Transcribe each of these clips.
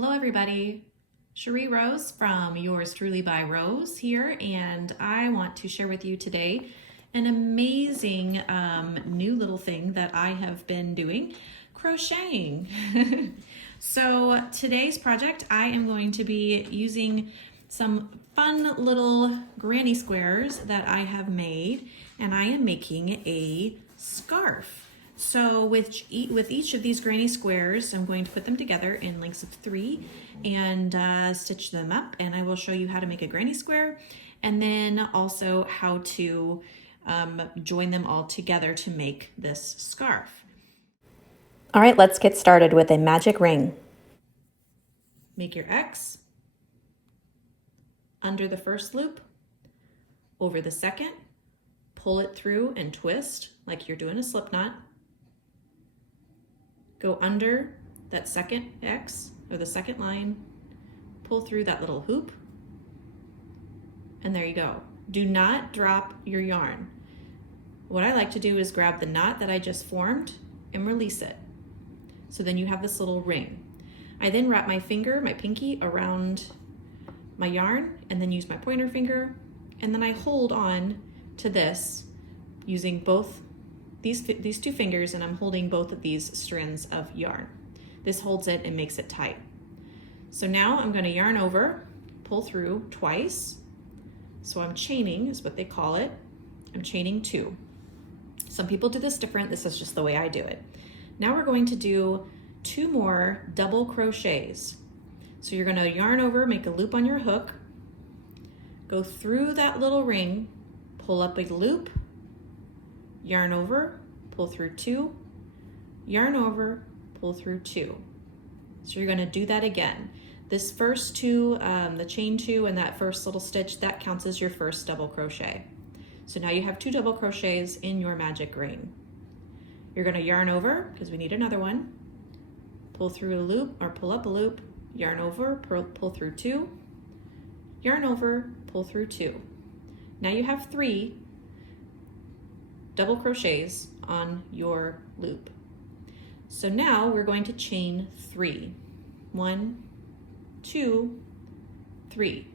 Hello everybody, Cherie Rose from Yours Truly by Rose here, and I want to share with you today an amazing new little thing that I have been doing, crocheting. So today's project I am going to be using some fun little granny squares that I have made, and I am making a scarf. So with each of these granny squares, I'm going to put them together in lengths of 3 and stitch them up, and I will show you how to make a granny square and then also how to join them all together to make this scarf. All right, let's get started with a magic ring. Make your X under the first loop, over the second, pull it through and twist like you're doing a slip knot. Go under that second X or the second line, pull through that little hoop, and there you go. Do not drop your yarn. What I like to do is grab the knot that I just formed and release it. So then you have this little ring. I then wrap my finger, my pinky, around my yarn and then use my pointer finger, and then I hold on to this using both these two fingers, and I'm holding both of these strands of yarn. This holds it and makes it tight. So now I'm going to yarn over, pull through twice. So I'm chaining is what they call it. I'm chaining 2. Some people do this different. This is just the way I do it. Now we're going to do 2 more double crochets. So you're going to yarn over, make a loop on your hook, go through that little ring, pull up a loop, yarn over, pull through 2, yarn over, pull through 2. So you're going to do that again. This first 2, the chain 2 and that first little stitch, that counts as your first double crochet. So now you have 2 double crochets in your magic ring. You're going to yarn over because we need another one, pull through a loop or pull up a loop, yarn over, pull through 2, yarn over, pull through 2. Now you have 3 double crochets on your loop. So now we're going to chain 3. 1, 2, 3.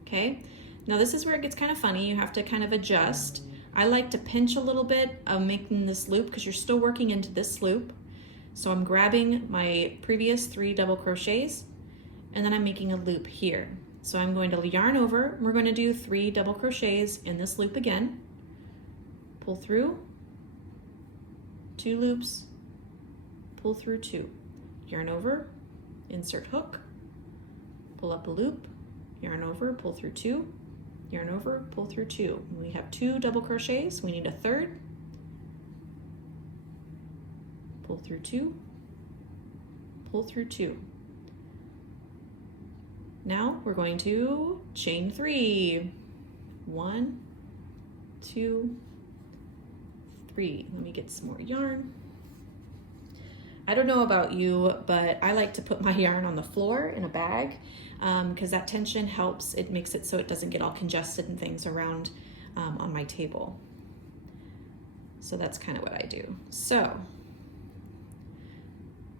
Okay, now this is where it gets kind of funny. You have to kind of adjust. I like to pinch a little bit of making this loop because you're still working into this loop. So I'm grabbing my previous 3 double crochets and then I'm making a loop here. So I'm going to yarn over. We're going to do 3 double crochets in this loop again. Pull through, 2 loops, pull through 2, yarn over, insert hook, pull up a loop, yarn over, pull through 2, yarn over, pull through 2. We have 2 double crochets, we need a third, pull through 2, pull through 2. Now we're going to chain 3. 1, 2, 3. Let me get some more yarn. I don't know about you, but I like to put my yarn on the floor in a bag because that tension helps. It makes it so it doesn't get all congested and things around on my table. So that's kind of what I do. So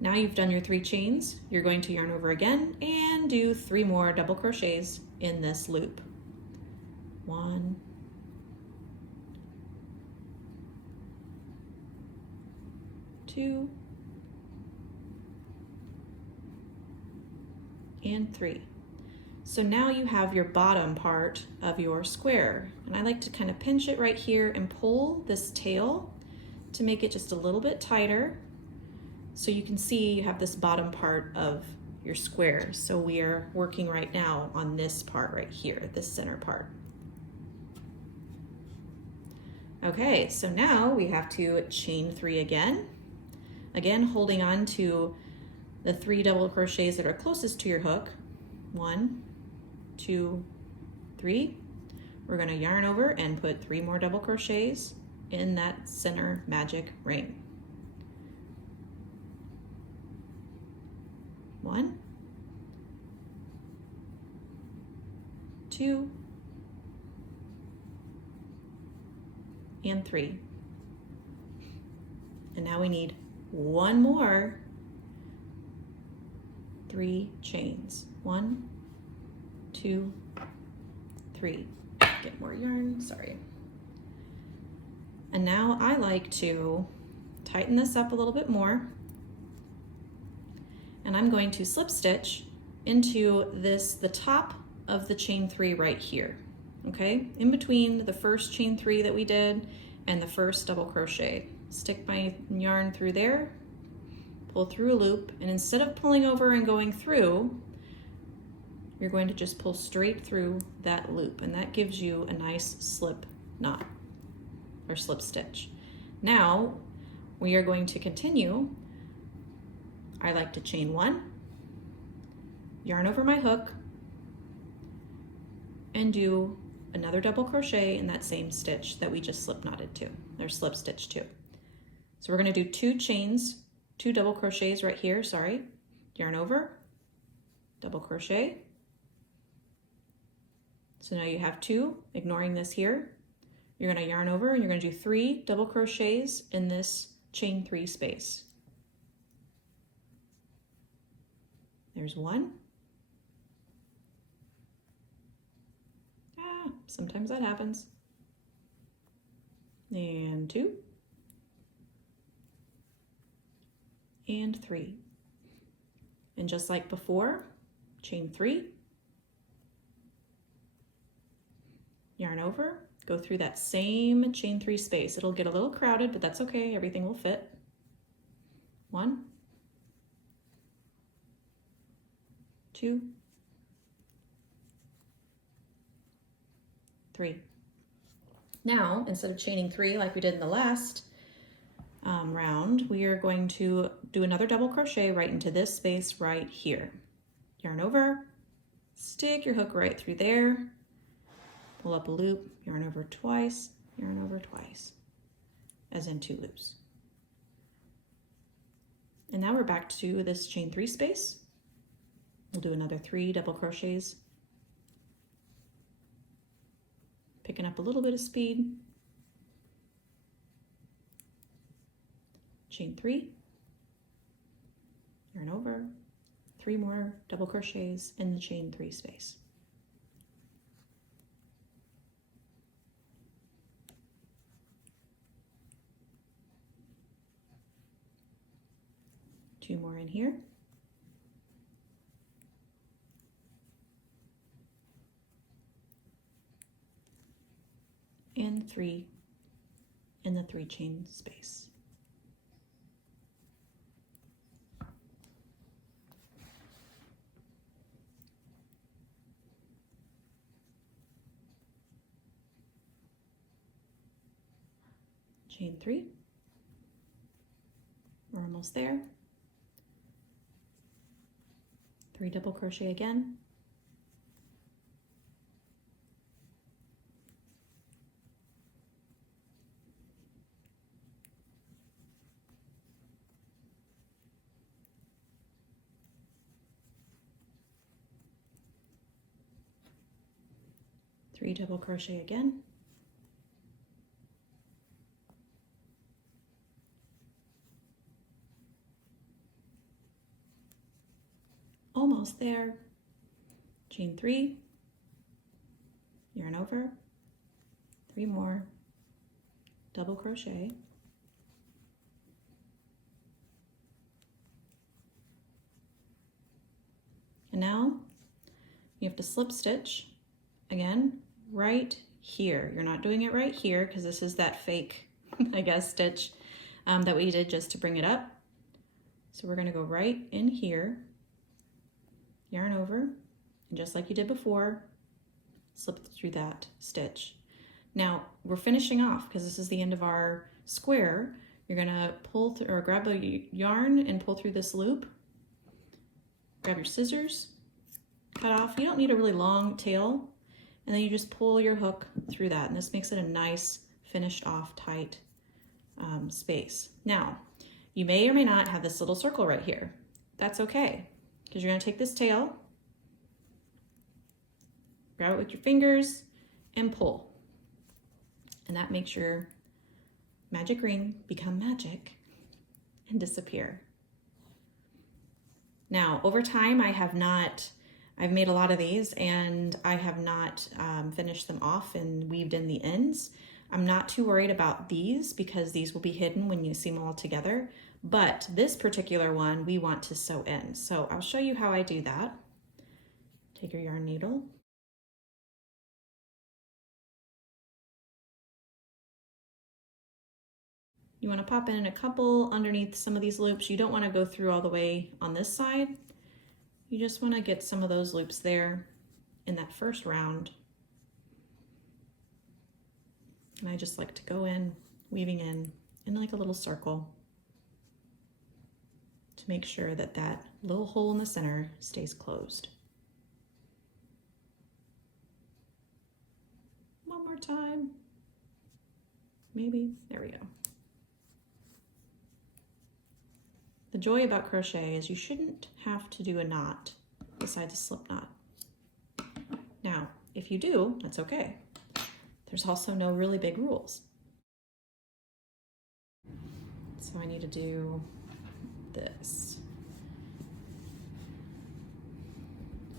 now you've done your 3 chains. You're going to yarn over again and do 3 more double crochets in this loop. 1, 2, and 3. So now you have your bottom part of your square, and I like to kind of pinch it right here and pull this tail to make it just a little bit tighter so you can see you have this bottom part of your square. So we are working right now on this part right here, this center part. Okay, so now we have to chain 3 again. Again, holding on to the 3 double crochets that are closest to your hook. 1, 2, 3. We're going to yarn over and put 3 more double crochets in that center magic ring. 1, 2, and 3. And now we need 1 more 3 chains. 1, 2, 3. Get more yarn, sorry. And now I like to tighten this up a little bit more, and I'm going to slip stitch into the top of the chain 3 right here, okay? In between the first chain 3 that we did and the first double crochet. Stick my yarn through there, pull through a loop, and instead of pulling over and going through, you're going to just pull straight through that loop, and that gives you a nice slip knot or slip stitch. Now we are going to continue. I like to chain 1, yarn over my hook, and do another double crochet in that same stitch that we just slip knotted to, or slip stitch to. So we're going to do 2 chains, 2 double crochets right here, sorry. Yarn over, double crochet. So now you have 2, ignoring this here. You're going to yarn over and you're going to do 3 double crochets in this chain 3 space. There's 1. Sometimes that happens. And 2. And 3. And just like before, chain 3. Yarn over, go through that same chain 3 space. It'll get a little crowded, but that's okay, everything will fit. 1, 2, 3. Now, instead of chaining 3 like we did in the last round, we are going to do another double crochet right into this space right here. Yarn over, stick your hook right through there, pull up a loop, yarn over twice, as in 2 loops. And now we're back to this chain 3 space. We'll do another 3 double crochets, picking up a little bit of speed. Chain 3, yarn over, 3 more double crochets in the chain 3 space. Two more in here. And 3 in the 3 chain space. Chain 3. We're almost there. 3 double crochet again. Three double crochet again. Almost there. Chain 3, yarn over, 3 more, double crochet, and now you have to slip stitch again right here. You're not doing it right here because this is that fake, I guess, stitch that we did just to bring it up. So we're going to go right in here, yarn over, and just like you did before, slip through that stitch. Now we're finishing off because this is the end of our square. You're gonna pull through, or grab a yarn and pull through this loop. Grab your scissors, cut off. You don't need a really long tail, and then you just pull your hook through that, and this makes it a nice finished off tight space. Now you may or may not have this little circle right here. That's okay, because you're going to take this tail, grab it with your fingers, and pull. And that makes your magic ring become magic and disappear. Now, over time, I've made a lot of these and I have not finished them off and weaved in the ends. I'm not too worried about these because these will be hidden when you seam them all together. But this particular one, we want to sew in. So I'll show you how I do that. Take your yarn needle. You want to pop in a couple underneath some of these loops. You don't want to go through all the way on this side. You just want to get some of those loops there in that first round. And I just like to go in, weaving in like a little circle to make sure that that little hole in the center stays closed. One more time. Maybe. There we go. The joy about crochet is you shouldn't have to do a knot besides a slip knot. Now, if you do, that's okay. There's also no really big rules. So I need to do this.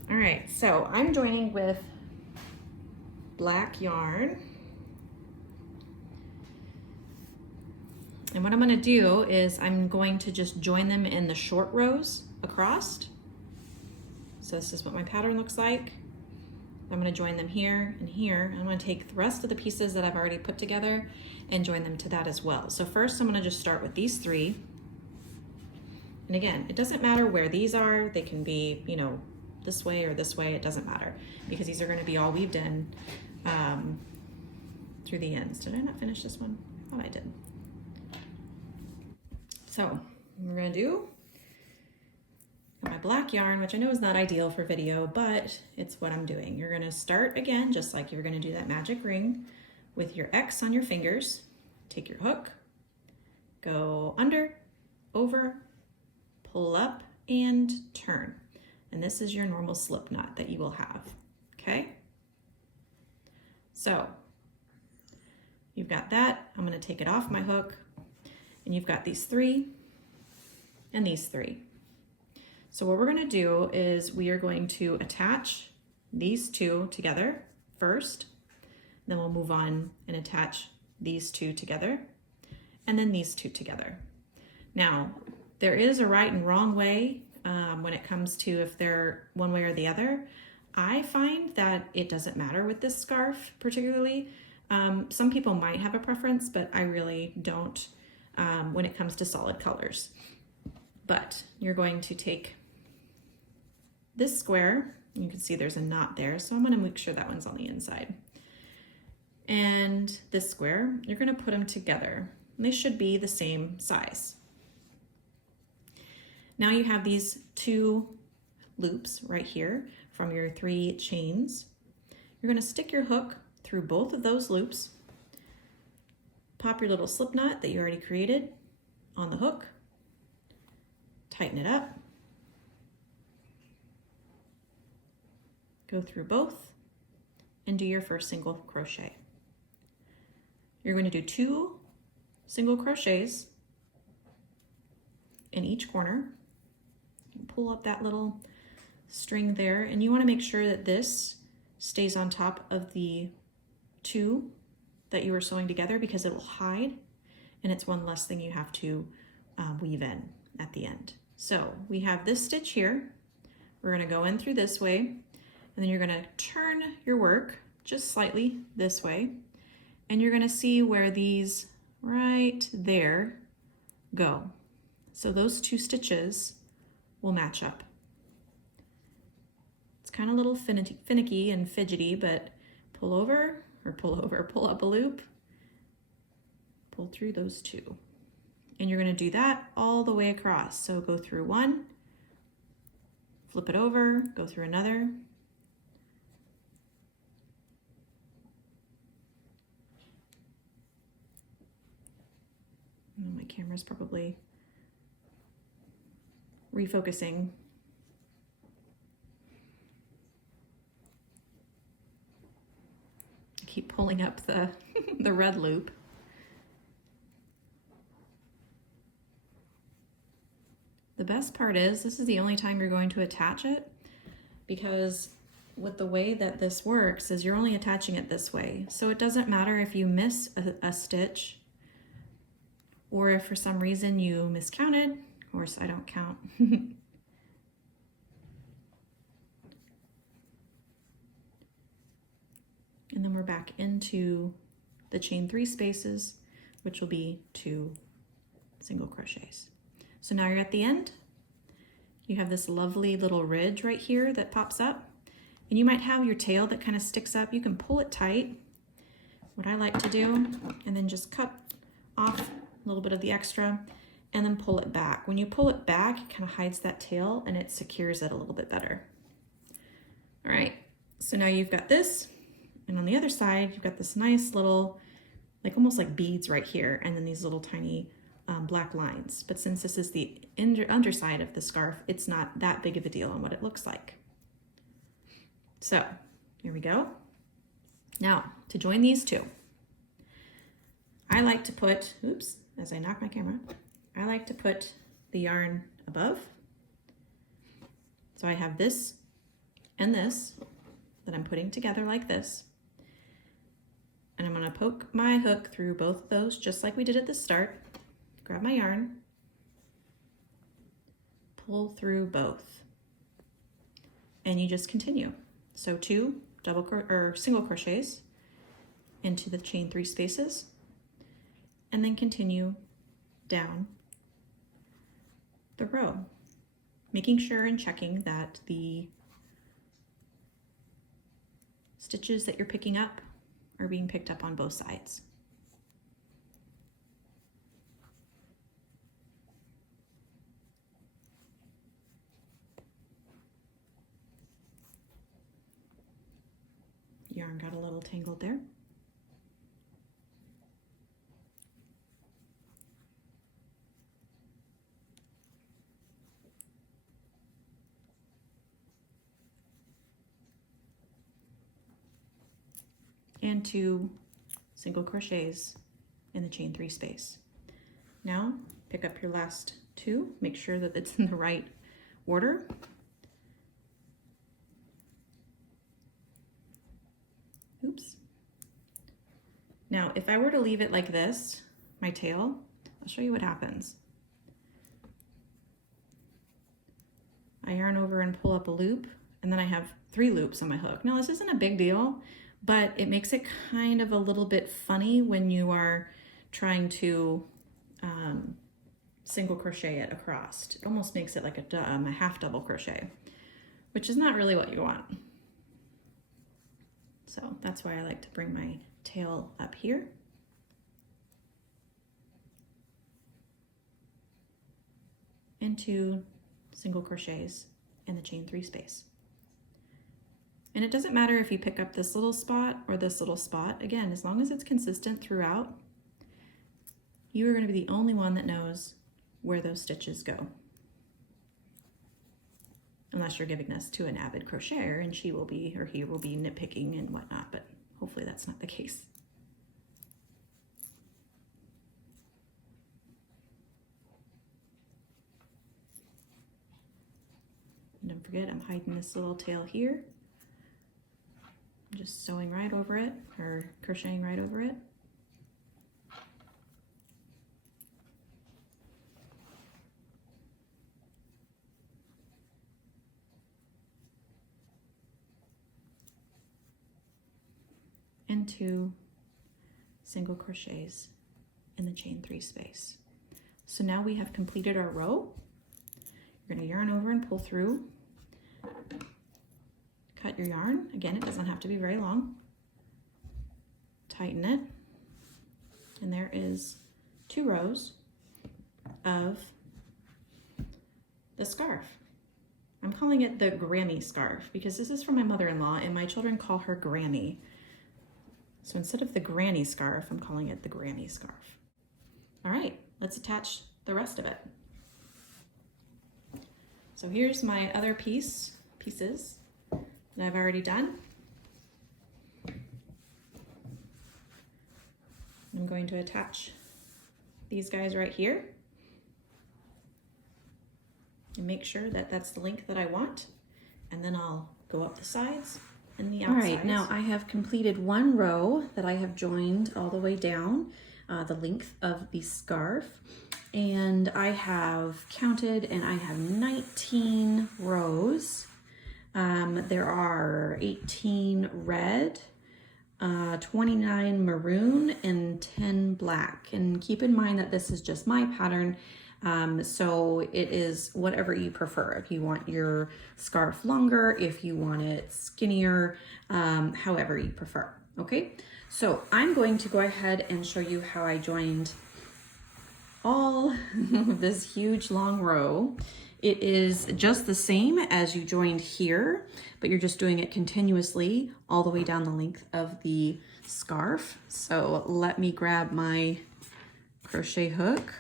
All right, so I'm joining with black yarn. And what I'm going to do is I'm going to just join them in the short rows across. So this is what my pattern looks like. I'm going to join them here and here. I'm going to take the rest of the pieces that I've already put together and join them to that as well. So first I'm going to just start with these three. And again, it doesn't matter where these are. They can be, you know, this way or this way. It doesn't matter because these are going to be all weaved in through the ends. Did I not finish this one? I thought I did. So we're going to do my black yarn, which I know is not ideal for video, but it's what I'm doing. You're going to start again, just like you're going to do that magic ring with your X on your fingers. Take your hook, go under, over, pull up, and turn. And this is your normal slip knot that you will have, okay? So you've got that. I'm going to take it off my hook. And you've got these three and these three. So what we're going to do is we are going to attach these two together first. Then we'll move on and attach these two together and then these two together. Now, there is a right and wrong way when it comes to if they're one way or the other. I find that it doesn't matter with this scarf particularly. Some people might have a preference, but I really don't. When it comes to solid colors. But you're going to take this square, you can see there's a knot there, so I'm going to make sure that one's on the inside. And this square, you're going to put them together. And they should be the same size. Now you have these two loops right here from your 3 chains. You're going to stick your hook through both of those loops. Pop your little slip knot that you already created on the hook, tighten it up, go through both, and do your first single crochet. You're going to do 2 single crochets in each corner. Pull up that little string there, and you want to make sure that this stays on top of the 2 that you were sewing together because it will hide and it's one less thing you have to weave in at the end. So we have this stitch here. We're going to go in through this way and then you're going to turn your work just slightly this way and you're going to see where these right there go. So those 2 stitches will match up. It's kind of a little finicky and fidgety, but pull up a loop, pull through those 2. And you're going to do that all the way across. So go through 1, flip it over, go through another. Oh, my camera's probably refocusing. Keep pulling up the red loop. The best part is this is the only time you're going to attach it, because with the way that this works is you're only attaching it this way. So it doesn't matter if you miss a stitch, or if for some reason you miscounted. Of course, I don't count. And then we're back into the chain 3 spaces, which will be 2 single crochets. So now you're at the end. You have this lovely little ridge right here that pops up, and you might have your tail that kind of sticks up. You can pull it tight, what I like to do, and then just cut off a little bit of the extra and then pull it back. When you pull it back, it kind of hides that tail and it secures it a little bit better. All right, so now you've got this, and on the other side, you've got this nice little, like almost like beads right here, and then these little tiny black lines. But since this is the underside of the scarf, it's not that big of a deal on what it looks like. So here we go. Now to join these two, I like to put, oops, as I knock my camera, I like to put the yarn above. So I have this and this that I'm putting together like this. And I'm gonna poke my hook through both of those just like we did at the start. Grab my yarn, pull through both, and you just continue. So 2 single crochets into the chain 3 spaces, and then continue down the row, making sure and checking that the stitches that you're picking up are being picked up on both sides. Yarn got a little tangled there. And 2 single crochets in the chain 3 space. Now pick up your last 2, make sure that it's in the right order. Oops. Now, if I were to leave it like this, my tail, I'll show you what happens. I yarn over and pull up a loop, and then I have 3 loops on my hook. Now, this isn't a big deal, but it makes it kind of a little bit funny when you are trying to single crochet it across. It almost makes it like a half double crochet, which is not really what you want. So that's why I like to bring my tail up here. And 2 single crochets in the chain 3 space. And it doesn't matter if you pick up this little spot or this little spot. Again, as long as it's consistent throughout, you are going to be the only one that knows where those stitches go. Unless you're giving this to an avid crocheter and she will be, or he will be nitpicking and whatnot, but hopefully that's not the case. And don't forget, I'm hiding this little tail here. I'm just sewing right over it, or crocheting right over it. And 2 single crochets in the chain 3 space. So now we have completed our row. You're going to yarn over and pull through. Cut your yarn. Again, it doesn't have to be very long. Tighten it. And there is 2 rows of the scarf. I'm calling it the Grammy scarf because this is from my mother-in-law and my children call her Granny. So instead of the granny scarf, I'm calling it the Grammy scarf. All right, let's attach the rest of it. So here's my other pieces that I've already done. I'm going to attach these guys right here. and make sure that that's the length that I want, and then I'll go up the sides and the All outsides. right, now I have completed one row that I have joined all the way down the length of the scarf, and I have counted and I have 19 rows. There are 18 red, 29 maroon, and 10 black. And keep in mind that this is just my pattern, so it is whatever you prefer. If you want your scarf longer, if you want it skinnier, however you prefer. Okay, so I'm going to go ahead and show you how I joined all of this huge long row. It is just the same as you joined here, but you're just doing it continuously all the way down the length of the scarf. So let me grab my crochet hook,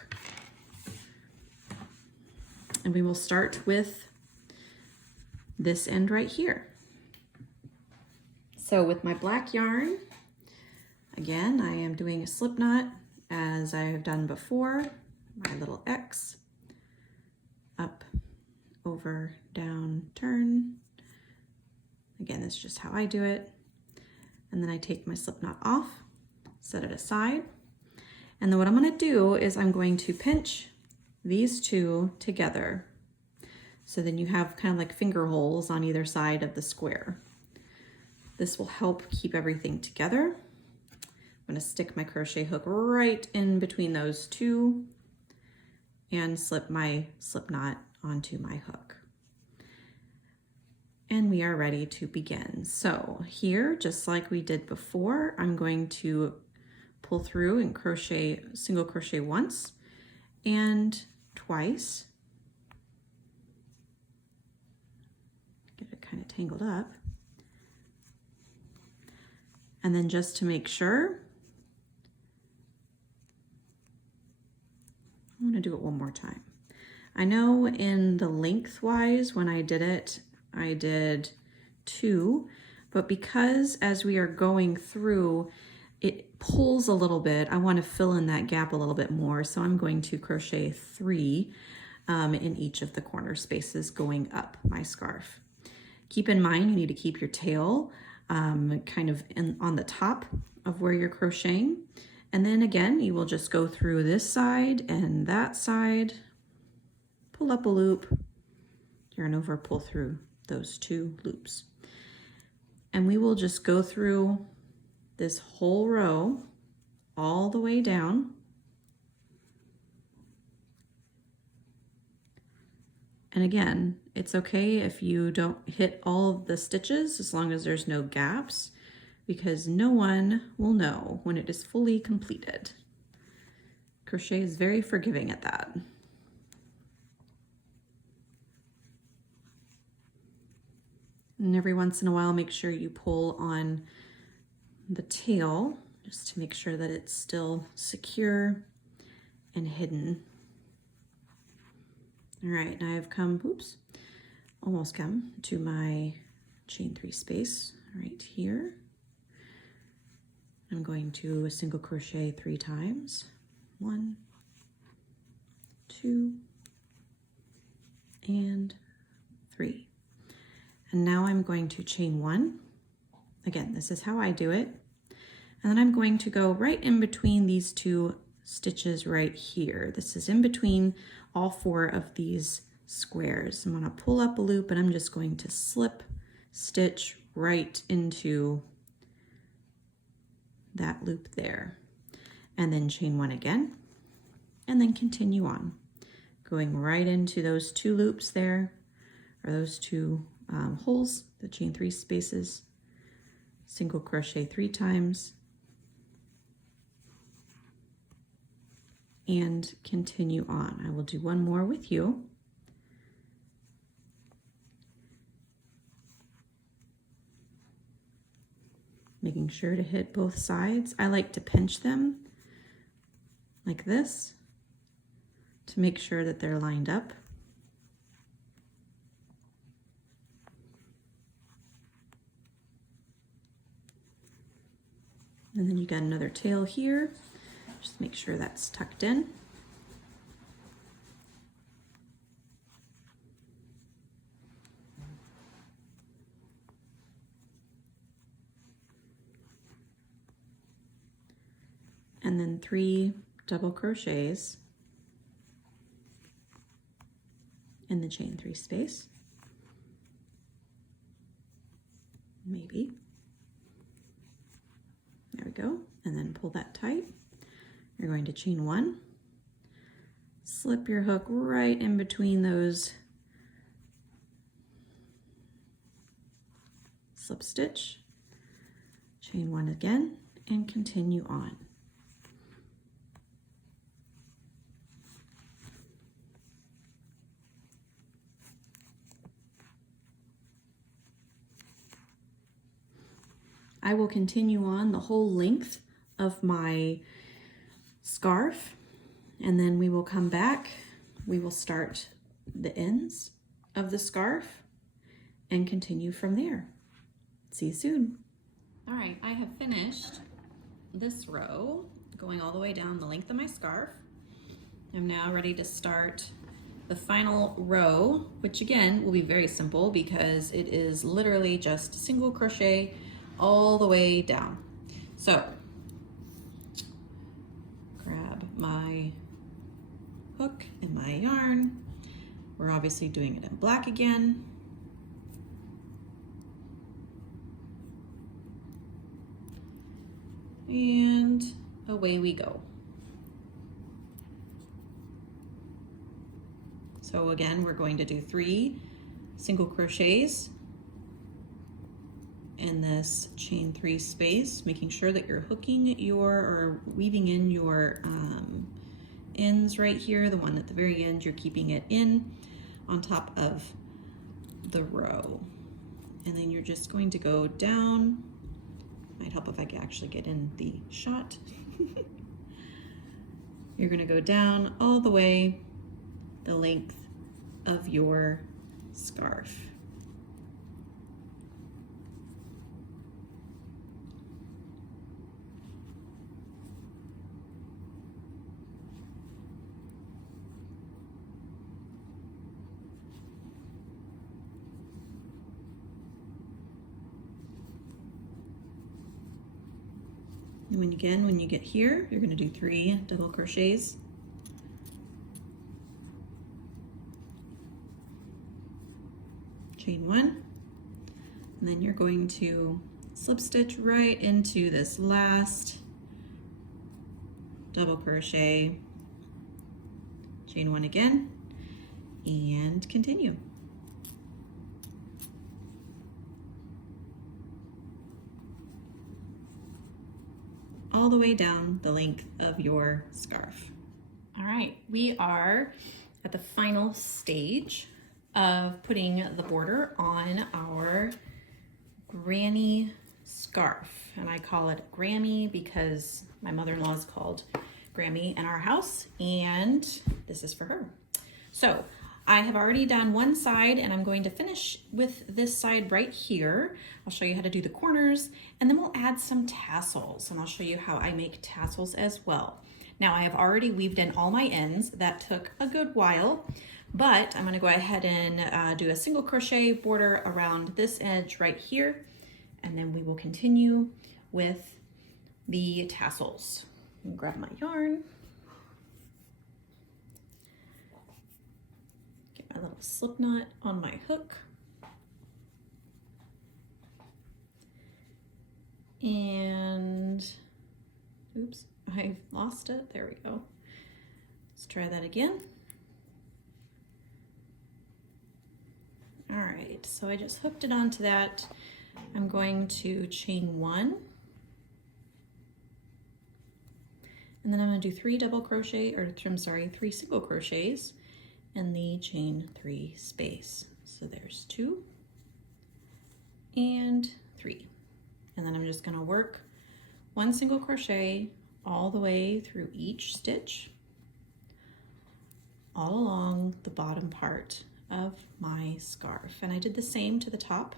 and we will start with this end right here. So with my black yarn, again, I am doing a slip knot as I have done before, my little X, up, over, down, turn. Again, that's just how I do it. And then I take my slip knot off, set it aside. And then what I'm gonna do is I'm going to pinch these two together. So then you have kind of like finger holes on either side of the square. This will help keep everything together. I'm gonna stick my crochet hook right in between those two and slip my slip knot onto my hook. And we are ready to begin. So here, just like we did before, I'm going to pull through and crochet, single crochet once and twice. Get it kind of tangled up. And then just to make sure, I want to do it one more time. I know in the lengthwise, when I did it, I did 2, but because as we are going through, it pulls a little bit, I want to fill in that gap a little bit more. So I'm going to crochet 3 in each of the corner spaces going up my scarf. Keep in mind, you need to keep your tail kind of on the top of where you're crocheting. And then again, you will just go through this side and that side, pull up a loop, yarn over, pull through those 2 loops. And we will just go through this whole row all the way down. And again, it's okay if you don't hit all of the stitches as long as there's no gaps, because no one will know when it is fully completed. Crochet is very forgiving at that. And every once in a while, make sure you pull on the tail just to make sure that it's still secure and hidden. All right, now I've come, almost come to my chain 3 space right here. I'm going to single crochet 3 times. 1, 2, and 3. And now I'm going to chain 1. Again, this is how I do it. And then I'm going to go right in between these 2 stitches right here. This is in between all 4 of these squares. I'm going to pull up a loop and I'm just going to slip stitch right into that loop there. And then chain 1 again, and then continue on, going right into those 2 loops there, or those 2 holes, the chain 3 spaces, single crochet 3 times, and continue on. I will do one more with you. Making sure to hit both sides. I like to pinch them like this to make sure that they're lined up. And then you got another tail here. Just make sure that's tucked in. and then 3 double crochets in the chain 3 space. Maybe. There we go. And then pull that tight. You're going to chain 1, slip your hook right in between those, slip stitch, chain 1 again, and continue on. I will continue on the whole length of my scarf, and then we will come back. We will start the ends of the scarf and continue from there. See you soon. All right, I have finished this row going all the way down the length of my scarf. I'm now ready to start the final row, which again will be very simple because it is literally just single crochet all the way down. So grab my hook and my yarn. We're obviously doing it in black again. And away we go. So again, we're going to do 3 single crochets in this chain 3 space, making sure that you're hooking your or weaving in your ends right here. The one at the very end, you're keeping it in on top of the row. And then you're just going to go down. Might help if I can actually get in the shot. You're going to go down all the way the length of your scarf. And when you get here, you're going to do 3 double crochets. Chain 1, and then you're going to slip stitch right into this last double crochet, chain 1 again, and continue. All the way down the length of your scarf. All right, we are at the final stage of putting the border on our granny scarf. And I call it Grammy because my mother-in-law is called Grammy in our house, and this is for her. So I have already done one side, and I'm going to finish with this side right here. I'll show you how to do the corners, and then we'll add some tassels, and I'll show you how I make tassels as well. Now I have already weaved in all my ends. That took a good while, but I'm going to go ahead and do a single crochet border around this edge right here, and then we will continue with the tassels. Grab my yarn. A little slip knot on my hook, and oops, I lost it. There we go. Let's try that again. All right, so I just hooked it onto that. I'm going to chain 1, and then I'm going to do 3 double crochet, or I'm sorry, 3 single crochets in the chain 3 space. So there's 2 and 3. And then I'm just gonna work 1 single crochet all the way through each stitch, all along the bottom part of my scarf. And I did the same to the top.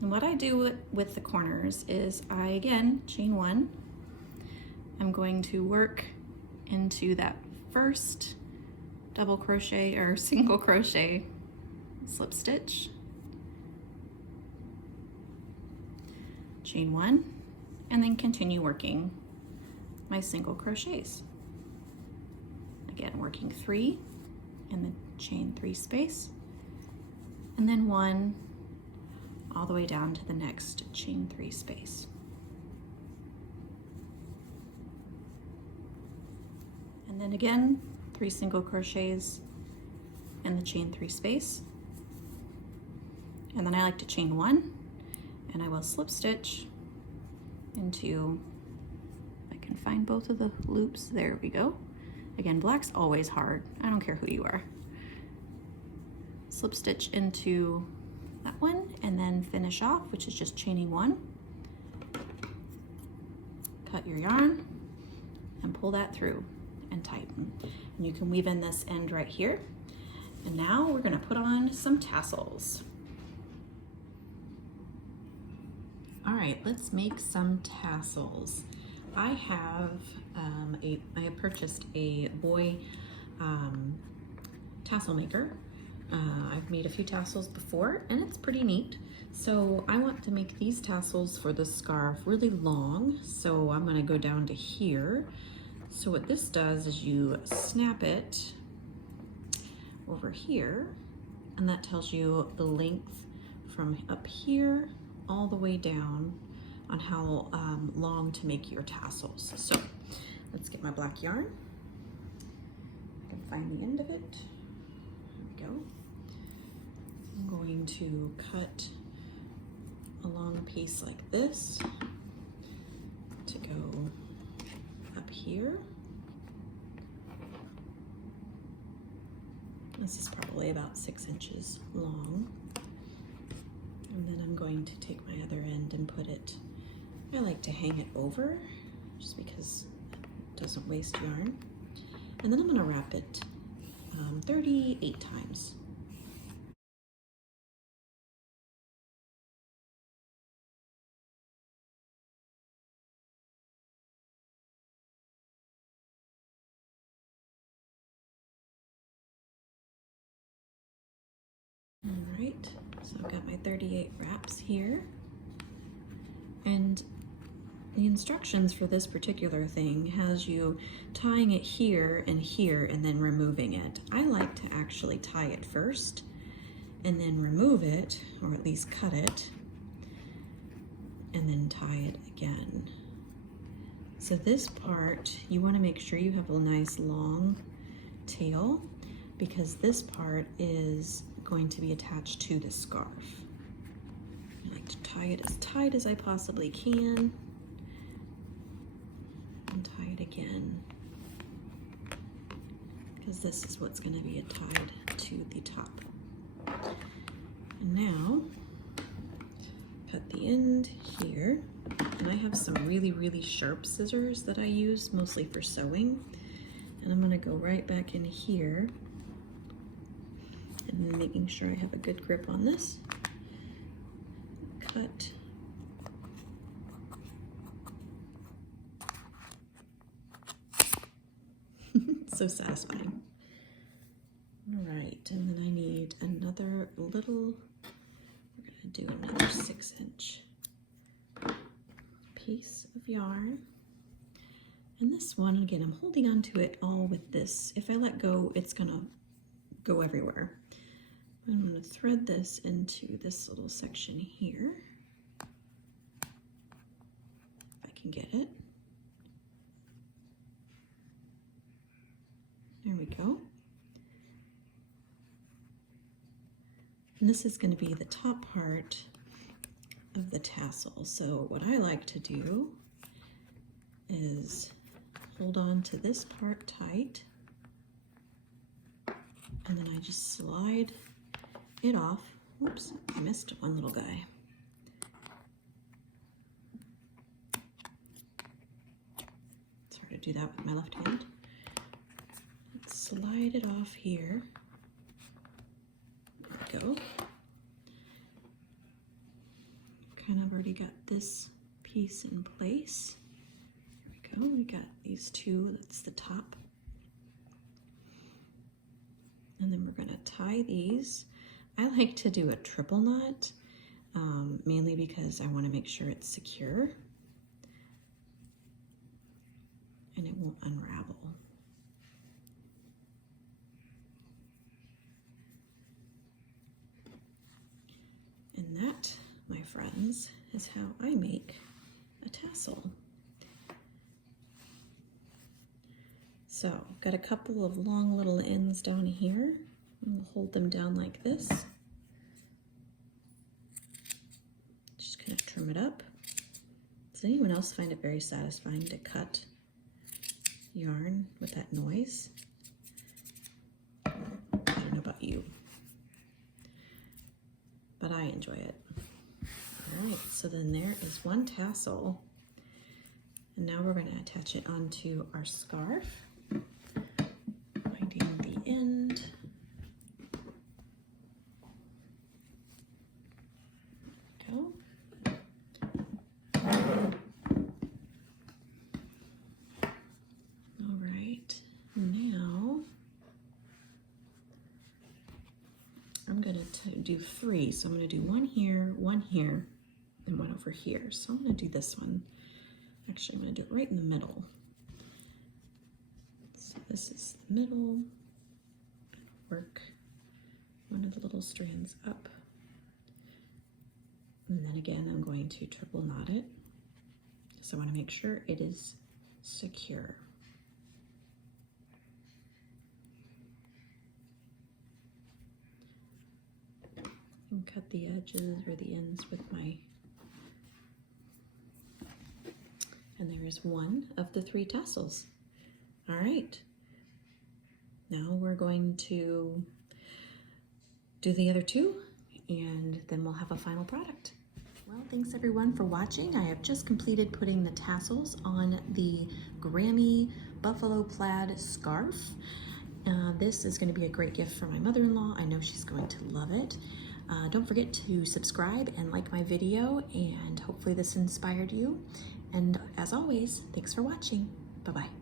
And what I do with the corners is I, again, chain 1. I'm going to work into that first double crochet or single crochet, slip stitch, chain 1, and then continue working my single crochets. Again, working 3 in the chain 3 space, and then 1 all the way down to the next chain 3 space. And then again, 3 single crochets in the chain 3 space. And then I like to chain 1, and I will slip stitch into, if I can find both of the loops, there we go. Again, black's always hard. I don't care who you are. Slip stitch into that one, and then finish off, which is just chaining 1. Cut your yarn and pull that through and tighten. And you can weave in this end right here. And now we're gonna put on some tassels. All right, let's make some tassels. I have I have purchased a boy tassel maker. I've made a few tassels before, and it's pretty neat. So I want to make these tassels for the scarf really long, so I'm gonna go down to here. So what this does is you snap it over here, and that tells you the length from up here all the way down on how long to make your tassels. So let's get my black yarn. I can find the end of it. There we go. I'm going to cut a long piece like this to go up here. This is probably about 6 inches long. And then I'm going to take my other end and put it, I like to hang it over just because it doesn't waste yarn. And then I'm gonna wrap it 38 times. All right, so I've got my 38 wraps here. And the instructions for this particular thing has you tying it here and then removing it. I like to actually tie it first and then remove it, or at least cut it, and then tie it again. So this part, you want to make sure you have a nice long tail, because this part is going to be attached to the scarf. I like to tie it as tight as I possibly can and tie it again, because this is what's going to be tied to the top. And now cut the end here, and I have some really sharp scissors that I use mostly for sewing, and I'm going to go right back in here and making sure I have a good grip on this. Cut. So satisfying. All right, and then I need another little, we're gonna do another 6-inch piece of yarn. And this one, again, I'm holding on to it all with this. If I let go, it's gonna go everywhere. I'm going to thread this into this little section here, if I can get it. There we go. And this is going to be the top part of the tassel. So what I like to do is hold on to this part tight, and then I just slide it off. Oops, I missed one little guy. It's hard to do that with my left hand. Let's slide it off here. There we go. Kind of already got this piece in place. There we go. We got these two, that's the top. And then we're going to tie these. I like to do a triple knot, mainly because I want to make sure it's secure. and it won't unravel. And that, my friends, is how I make a tassel. So, got a couple of long little ends down here. We'll hold them down like this. Just kind of trim it up. Does anyone else find it very satisfying to cut yarn with that noise? I don't know about you, but I enjoy it. All right, so then there is one tassel. And now we're going to attach it onto our scarf. Finding the end. Go. All right, now I'm going to do 3. So I'm going to do one here, and one over here. So I'm going to do this one. Actually, I'm going to do it right in the middle. So this is the middle. Work one of the little strands up. And then again, I'm going to triple knot it. So I want to make sure it is secure. And cut the edges or the ends with my, and there is one of the 3 tassels. All right, now we're going to do the other 2, and then we'll have a final product. Well, thanks everyone for watching. I have just completed putting the tassels on the Grammy buffalo plaid scarf. This is going to be a great gift for my mother-in-law. I know she's going to love it. Don't forget to subscribe and like my video, and hopefully this inspired you. And as always, thanks for watching. Bye-bye.